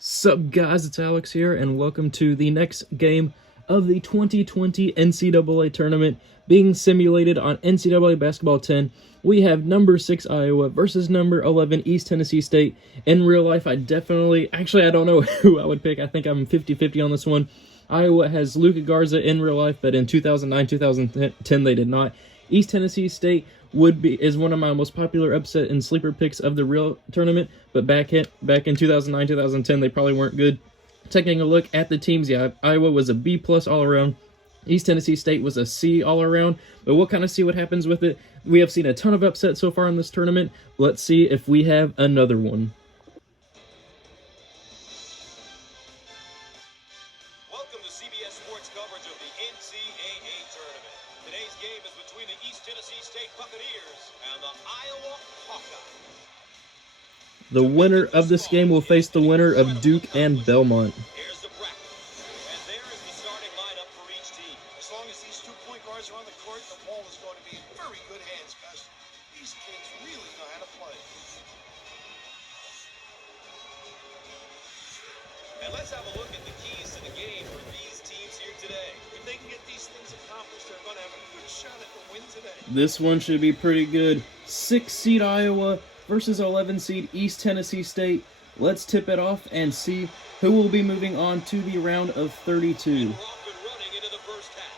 Sup guys, it's Alex here, and welcome to the next game of the 2020 NCAA tournament being simulated on NCAA Basketball 10. We have number 6 Iowa versus number 11 East Tennessee State. In real life, I don't know who I would pick. I think I'm 50-50 on this one. Iowa has Luka Garza in real life, but in 2009-2010 they did not. East Tennessee State is one of my most popular upset and sleeper picks of the real tournament, but back in 2009-2010 they probably weren't good. Taking a look at the teams, Iowa was a B+ all around. East Tennessee State was a C all around, but we'll kind of see what happens with it. We have seen a ton of upsets so far in this tournament. Let's see if we have another one. Welcome to CBS Sports coverage of the NCAA tournament. Today's game is between the East Tennessee State Buccaneers and the Iowa Hawkeyes. The winner of this game will face the winner of Duke and Belmont. Here's the bracket, and there is the starting lineup for each team. As long as these 2 point guards are on the court, the ball is going to be in very good hands, Gus. These kids really know how to play. And let's have a look at the keys to the game for these teams here today. If they can get these things accomplished, they're going to have a good shot at the win today. This one should be pretty good. 6 seed Iowa versus 11 seed East Tennessee State. Let's tip it off and see who will be moving on to the round of 32. We're off and running into the first half.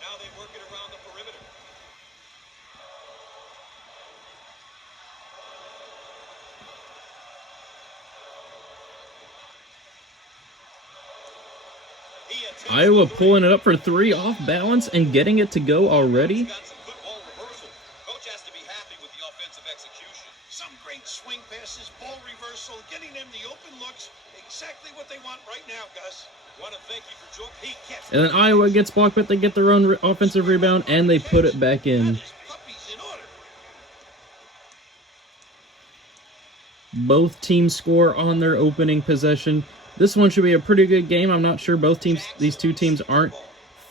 Now they work it around the perimeter. Iowa pulling it up for 3 off balance and getting it to go already. Got some good ball reversal. Coach has to be happy with the offensive execution. Some great swing passes, ball reversal, getting them the open looks. Exactly what they want right now, Gus. Want to thank you for joining. He kept And then Iowa gets blocked, but they get their own offensive rebound and they put it back in. Puppies in order. Both teams score on their opening possession. This one should be a pretty good game. I'm not sure these two teams aren't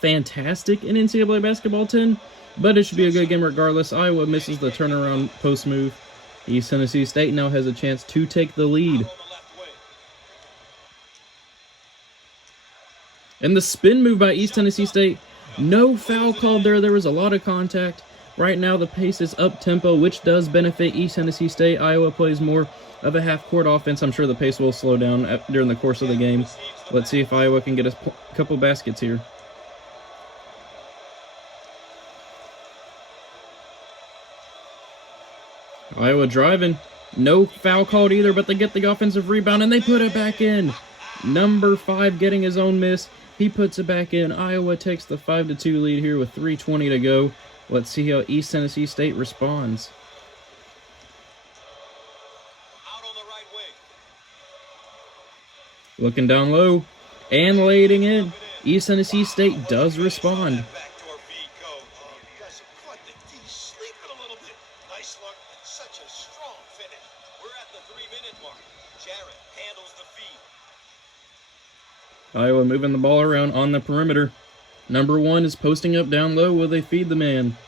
fantastic in NCAA Basketball 10, but it should be a good game regardless. Iowa misses the turnaround post move. East Tennessee State now has a chance to take the lead. And the spin move by East Tennessee State. No foul called there. There was a lot of contact. Right now the pace is up-tempo, which does benefit East Tennessee State. Iowa plays more of a half-court offense. I'm sure the pace will slow down during the course of the game. Let's see if Iowa can get a couple baskets here. Iowa driving. No foul called either, but they get the offensive rebound, and they put it back in. Number 5 getting his own miss. He puts it back in. Iowa takes the 5-2 lead here with 3:20 to go. Let's see how East Tennessee State responds. Out on the right wing. Looking down low and lading in. East Tennessee State does respond. Backdoor feed, coach. Oh, you guys have caught the D sleeping a little bit. Nice look and such a strong finish. We're at the 3-minute mark. Jarrett handles the feed. Iowa moving the ball around on the perimeter. Number 1 is posting up down low. Will they feed the man?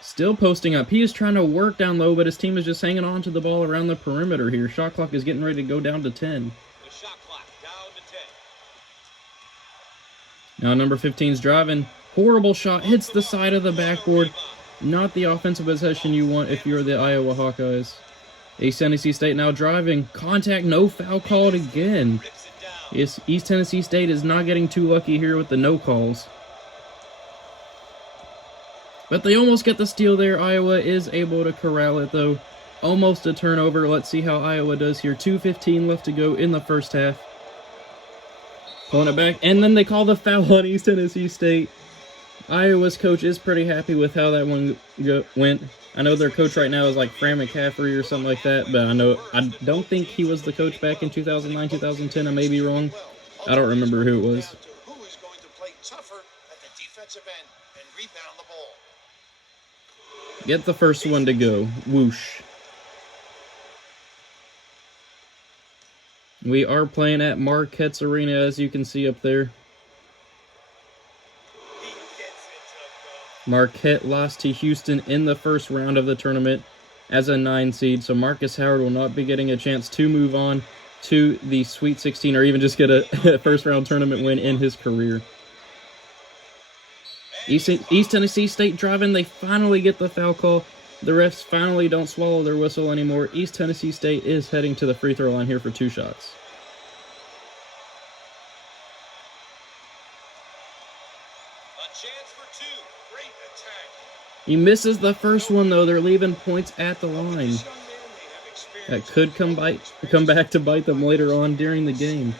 Still posting up. He is trying to work down low, but his team is just hanging on to the ball around the perimeter here. Shot clock is getting ready to go down to 10. The shot clock down to 10. Now number 15's driving. Horrible shot. Hits the side of the backboard. Not the offensive possession you want if you're the Iowa Hawkeyes. East Tennessee State now driving. Contact, no foul called again. Rips it down. East Tennessee State is not getting too lucky here with the no calls. But they almost get the steal there. Iowa is able to corral it, though. Almost a turnover. Let's see how Iowa does here. 2:15 left to go in the first half. Pulling it back, and then they call the foul on East Tennessee State. Iowa's coach is pretty happy with how that one went. I know their coach right now is like Fran McCaffrey or something like that, but I don't think he was the coach back in 2009, 2010. I may be wrong. I don't remember who it was. Who is going to play tougher at the defensive end and rebound the ball? Get the first one to go. Whoosh. We are playing at Marquette's Arena, as you can see up there. Marquette lost to Houston in the first round of the tournament. as a 9 seed, so Marcus Howard will not be getting a chance to move on to the Sweet 16 or even just get a first-round tournament win in his career. East Tennessee State driving. They finally get the foul call. The refs finally don't swallow their whistle anymore. East Tennessee State is heading to the free throw line here for 2 shots. A chance for 2. Great attack. He misses the first one, though. They're leaving points at the line. That could come back to bite them later on during the game.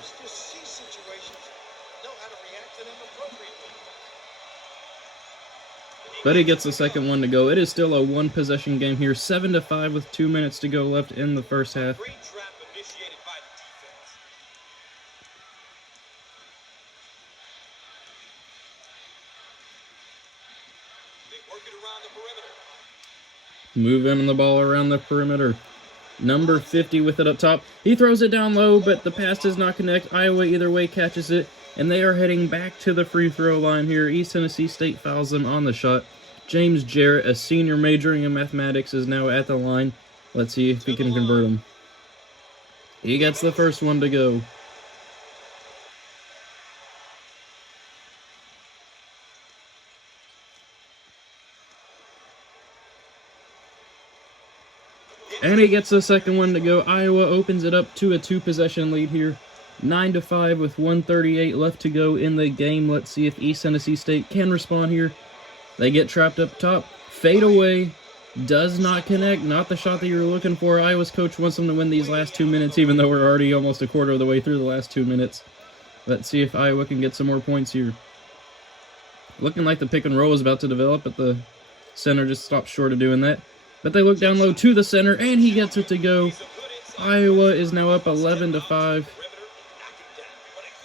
But he gets the second one to go. It is still a 1-possession game here. 7-5 with 2 minutes to go left in the first half. Great trap initiated by the defense. They work it around the perimeter. Moving the ball around the perimeter. Number 50 with it up top. He throws it down low, but the pass does not connect. Iowa either way catches it, and they are heading back to the free throw line here. East Tennessee State fouls them on the shot. James Jarrett, a senior majoring in mathematics, is now at the line. Let's see if he can convert them. He gets the first one to go. And he gets the second one to go. Iowa opens it up to a 2-possession lead here. 9-5 with 1:38 left to go in the game. Let's see if East Tennessee State can respond here. They get trapped up top. Fade away. Does not connect. Not the shot that you were looking for. Iowa's coach wants them to win these last 2 minutes, even though we're already almost a quarter of the way through the last 2 minutes. Let's see if Iowa can get some more points here. Looking like the pick and roll is about to develop, but the center just stopped short of doing that. But they look down low to the center, and he gets it to go. Iowa is now up 11-5.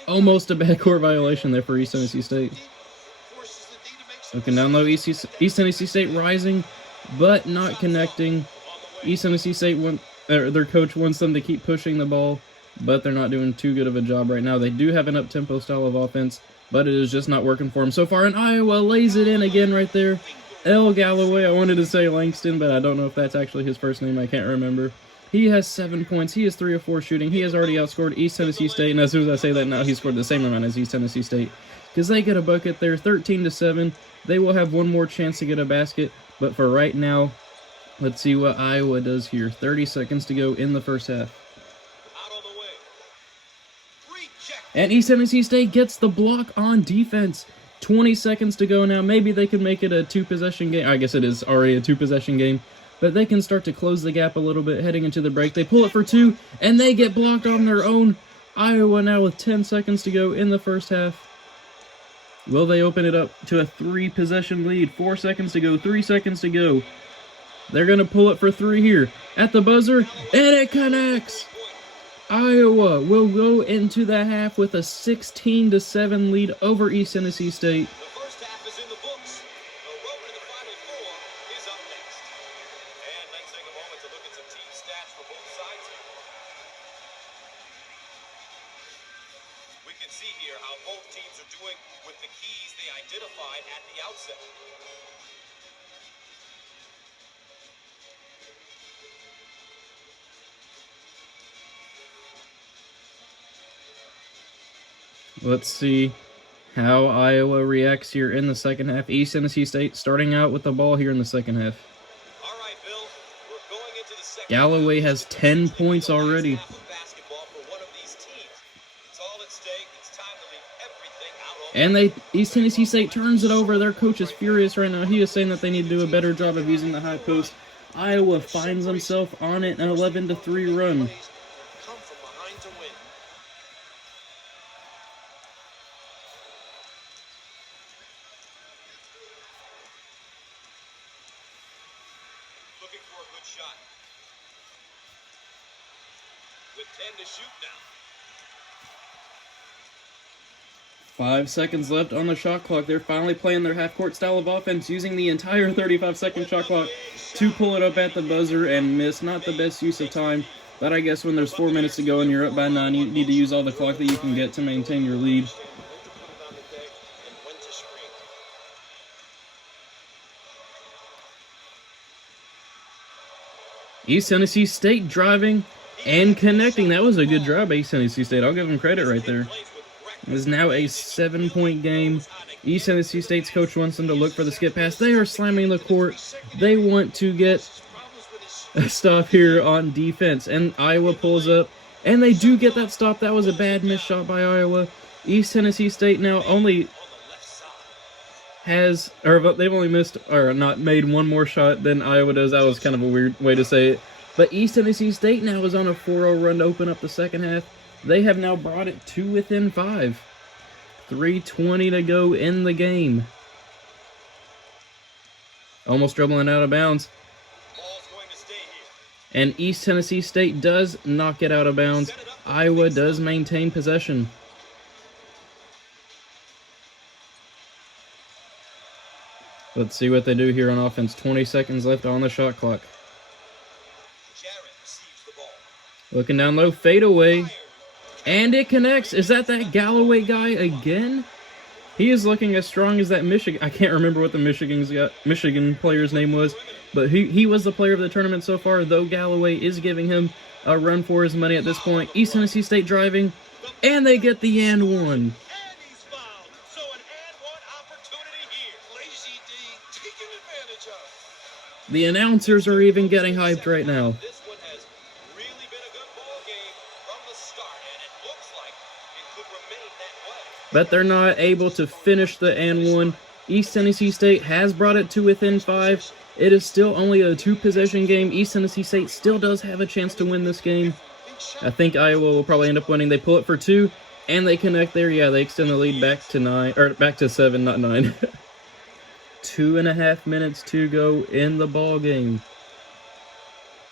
Almost a backcourt violation there for East Tennessee State. Looking down low, East Tennessee State rising, but not connecting. East Tennessee State, their coach wants them to keep pushing the ball, but they're not doing too good of a job right now. They do have an up-tempo style of offense, but it is just not working for them so far, and Iowa lays it in again right there. L. Galloway, I wanted to say Langston, but I don't know if that's actually his first name. I can't remember. He has 7 points. He is 3 of 4 shooting. He has already outscored East Tennessee State, and as soon as I say that now, he scored the same amount as East Tennessee State. Because they get a bucket there, 13-7. They will have one more chance to get a basket, but for right now, let's see what Iowa does here. 30 seconds to go in the first half. And East Tennessee State gets the block on defense. 20 seconds to go now. Maybe they can make it a 2-possession game. I guess it is already a 2-possession game. But they can start to close the gap a little bit heading into the break. They pull it for 2, and they get blocked on their own. Iowa now with 10 seconds to go in the first half. Will they open it up to a 3-possession lead? 4 seconds to go. 3 seconds to go. They're going to pull it for 3 here at the buzzer, and it connects. Iowa will go into the half with a 16-7 lead over East Tennessee State. The first half is in the books. The road to the Final Four is up next. And let's take a moment to look at some team stats for both sides here. We can see here how both teams are doing with the keys they identified at the outset. Let's see how Iowa reacts here in the second half. East Tennessee State starting out with the ball here in the second half. All right, Bill, we're going into the second Galloway half. has 10 points already. Half of basketball for one of these teams. It's all at stake. It's time to leave everything out on And East Tennessee State turns it over. Their coach is furious right now. He is saying that they need to do a better job of using the high post. Iowa finds himself on it, an 11-3 run. Come from behind to win. looking for a good shot. With 10 to shoot now. 5 seconds left on the shot clock. They're finally playing their half-court style of offense, using the entire 35-second shot clock to pull it up at the buzzer and miss. Not the best use of time, but I guess when there's 4 minutes to go and you're up by 9, you need to use all the clock that you can get to maintain your lead. East Tennessee State driving and connecting. That was a good drive by East Tennessee State. I'll give them credit right there. It is now a 7-point game. East Tennessee State's coach wants them to look for the skip pass. They are slamming the court. They want to get a stop here on defense. And Iowa pulls up. And they do get that stop. That was a bad missed shot by Iowa. East Tennessee State now only has, or they've only missed, or not made one more shot than Iowa does. That was kind of a weird way to say it. But East Tennessee State now is on a 4-0 run to open up the second half. They have now brought it to within 5. 3:20 to go in the game. Almost dribbling out of bounds. And East Tennessee State does knock it out of bounds. Iowa does maintain possession. Let's see what they do here on offense. 20 seconds left on the shot clock. Looking down low, fadeaway. And it connects. Is that Galloway guy again? He is looking as strong as that Michigan. I can't remember what the Michigan player's name was, but he was the player of the tournament so far, though Galloway is giving him a run for his money at this point. East Tennessee State driving, and they get the and one. The announcers are even getting hyped right now. But they're not able to finish the and one. East Tennessee State has brought it to within 5. It is still only a 2-possession game. East Tennessee State still does have a chance to win this game. I think Iowa will probably end up winning. They pull it for 2, and they connect there. Yeah, they extend the lead back to 9, or back to 7, not 9. 2.5 minutes to go in the ball game.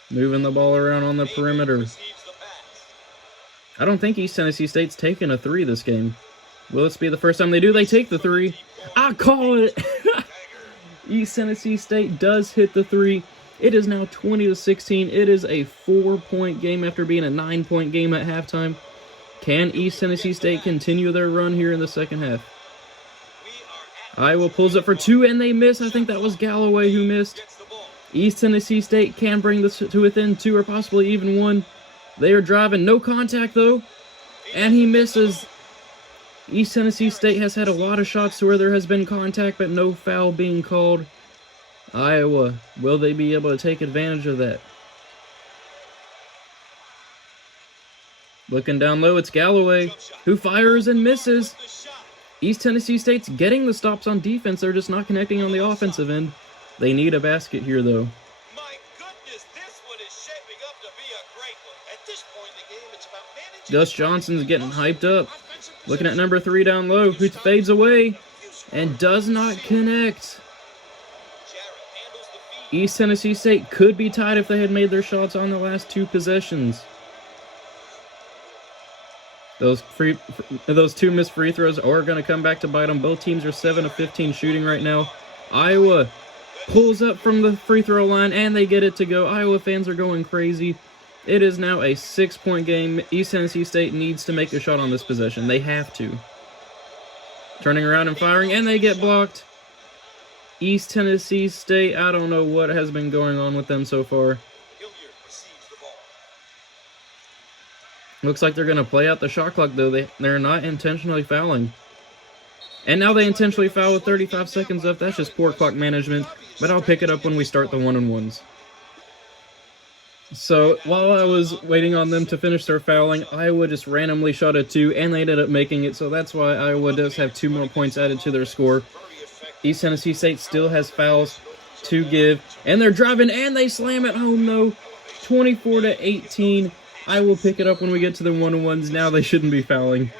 Moving the ball around on the perimeter. I don't think East Tennessee State's taken a 3 this game. Will this be the first time they do? They take the 3. I call it! East Tennessee State does hit the 3. It is now 20-16. It is a 4-point game after being a 9-point game at halftime. Can East Tennessee State continue their run here in the second half? Iowa pulls it for 2, and they miss. I think that was Galloway who missed. East Tennessee State can bring this to within 2 or possibly even 1. They are driving. No contact, though. And he misses. East Tennessee State has had a lot of shots where there has been contact, but no foul being called. Iowa, will they be able to take advantage of that? Looking down low, it's Galloway, who fires and misses. East Tennessee State's getting the stops on defense. They're just not connecting on the offensive end. They need a basket here, though. My goodness, this one is shaping up to be a great one. At this point in the game, it's about managing. Gus Johnson's getting hyped up. Looking at number 3 down low, who fades away and does not connect. East Tennessee State could be tied if they had made their shots on the last 2 possessions. Those 2 missed free throws are going to come back to bite them. Both teams are 7 of 15 shooting right now. Iowa pulls up from the free throw line, and they get it to go. Iowa fans are going crazy. It is now a 6-point game. East Tennessee State needs to make a shot on this possession. They have to. Turning around and firing, and they get blocked. East Tennessee State, I don't know what has been going on with them so far. Looks like they're going to play out the shot clock, though. They're not intentionally fouling. And now they intentionally foul with 35 seconds left. That's just poor clock management. But I'll pick it up when we start the 1-on-1s. So, while I was waiting on them to finish their fouling, Iowa just randomly shot a 2, and they ended up making it. So that's why Iowa does have 2 more points added to their score. East Tennessee State still has fouls to give. And they're driving, and they slam it home, though. 24-18. I will pick it up when we get to the 1-on-1s. Now they shouldn't be fouling.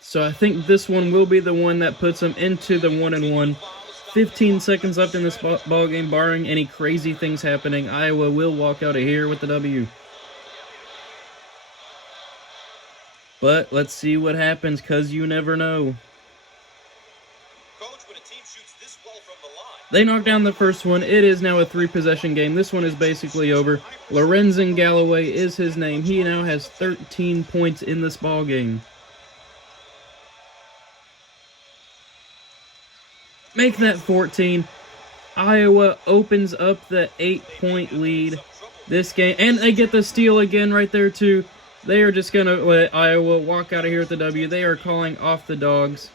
So I think this one will be the one that puts them into the 1-on-1. 15 seconds left in this ball game, barring any crazy things happening. Iowa will walk out of here with the W. But let's see what happens, because you never know. They knocked down the first one. It is now a 3-possession game. This one is basically over. Lorenzen Galloway is his name. He now has 13 points in this ball game. Make that 14. Iowa opens up the 8-point lead this game, and they get the steal again right there too. They are just going to let Iowa walk out of here with the W. They are calling off the dogs.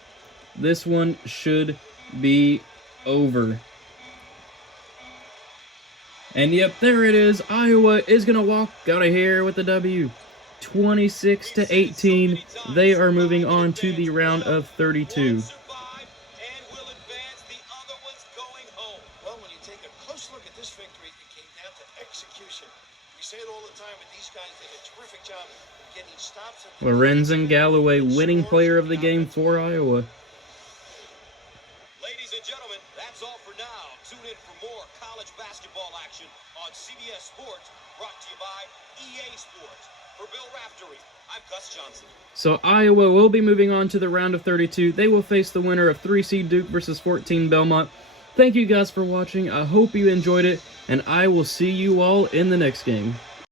This one should be over. And yep, there it is. Iowa is going to walk out of here with the W. 26-18. They are moving on to the round of 32. Well, when you take a close look at this victory, it came down to execution. We say it all the time, but these guys did a terrific job of getting stops. Lorenzen Galloway, winning player of the game for Iowa. Ladies and gentlemen, that's all for now. Tune in for more college basketball action on CBS Sports, brought to you by EA Sports. For Bill Raftery, I'm Gus Johnson. So Iowa will be moving on to the round of 32. They will face the winner of 3-seed Duke versus 14 Belmont. Thank you guys for watching. I hope you enjoyed it, and I will see you all in the next game.